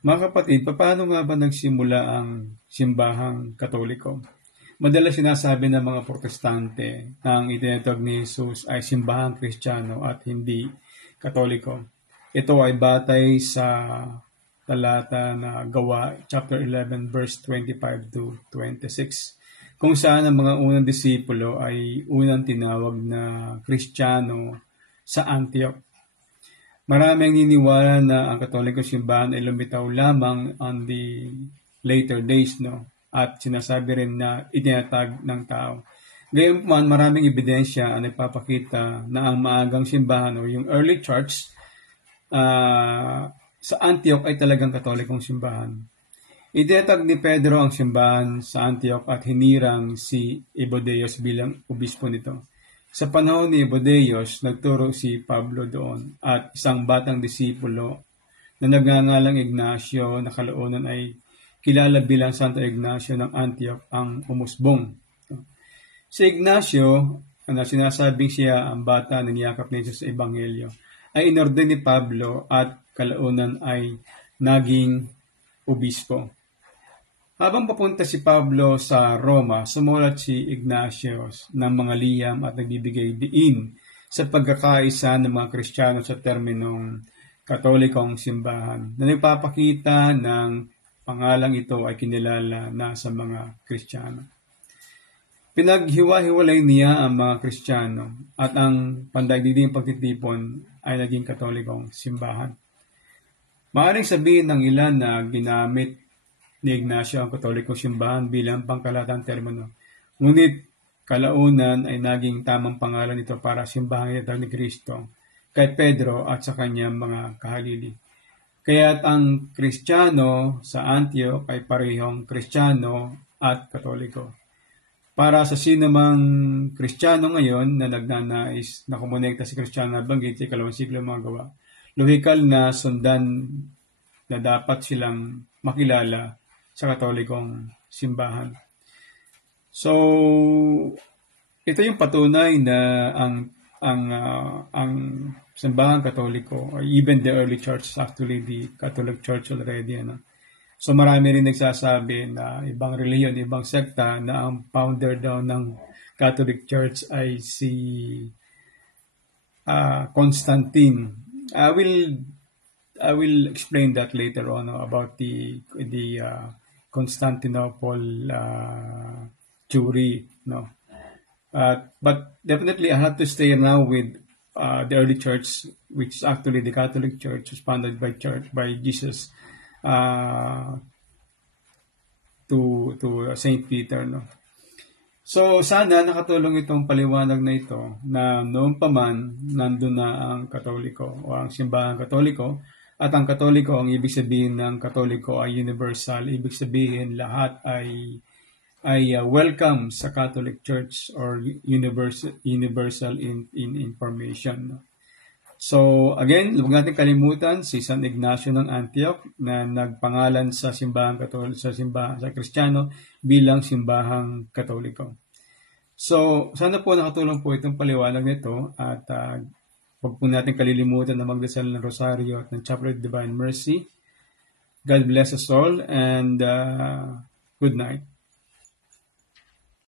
Mga kapatid, paano nga ba nagsimula ang simbahang Katoliko? Madalas sinasabi ng mga Protestante na ang itinatawag ni Jesus ay simbahang Kristiyano at hindi Katoliko. Ito ay batay sa talata na Gawa, chapter 11, verse 25 to 26, kung saan ang mga unang disipulo ay unang tinawag na Kristiyano sa Antioch. Marami ang niniwala na ang Katolikong simbahan ay lumitaw lamang on the later days, no? At sinasabi rin na itinatag ng tao. Gayunman, maraming ebidensya ang nagpapakita na ang maagang simbahan o yung early church sa Antioch ay talagang Katolikong simbahan. Itinatag ni Pedro ang simbahan sa Antioch at hinirang si Evodeus bilang obispo nito. Sa panahon ni Evodeus, nagturo si Pablo doon at isang batang disipulo na nagngangalang Ignacio na kalaunan ay kilala bilang Santo Ignacio ng Antioch ang umusbong. Si Ignacio, na sinasabing siya ang bata na niyakap ni Jesus sa Ebanghelyo, ay inorden ni Pablo at kalaunan ay naging obispo. Habang papunta si Pablo sa Roma, sumulat si Ignatius ng mga liham at nagbibigay diin sa pagkakaisa ng mga Kristiyano sa terminong Katolikong simbahan na nagpapakita ng pangalang ito ay kinilala na sa mga Kristiyano. Pinaghiwa-hiwalay niya ang mga Kristiyano at ang pandaigdigding pagtitipon ay naging Katolikong simbahan. Maaaring sabihin ng ilan na ginamit ni Ignacio ang Katolikong simbahan bilang pangkalatang termino. Ngunit kalaunan ay naging tamang pangalan ito para simbahan ni Kristo kay Pedro at sa kanyang mga kahalili. Kaya't ang Kristiyano sa Antioch ay parehong Kristiyano at Katoliko. Para sa sino mang Kristiyano ngayon na nagnanais na kumonekta sa Kristiyano na banggit sa ikalawang siklo mga gawa, lohikal na sundan na dapat silang makilala sa Katolikong simbahan. So, ito yung patunay na ang simbahan Katoliko, or even the early church, actually the Catholic Church already. So, marami rin nagsasabi na ibang reliyon, ibang sekta na ang founder daw ng Catholic Church ay si Constantine. I will explain that later on about the Constantinople theory, no. But definitely, I have to stay now with the early church, which is actually the Catholic Church, was founded by Jesus to Saint Peter, no. So sana nakatulong itong paliwanag na ito na noon pa man nandun na ang Katoliko o ang simbahang Katoliko. At ang Katoliko, ang ibig sabihin ng Katoliko ay universal. Ibig sabihin lahat ay welcome sa Catholic Church or universal in information. So again, huwag natin kalimutan si San Ignacio ng Antioch na nagpangalan sa simbahang Katoliko, sa Kristiyano bilang simbahang Katoliko. So sana po nakatulong po itong paliwanag nito at huwag po natin kalilimutan na magdasal ng Rosaryo at ng Chaplet of Divine Mercy. God bless us all and good night.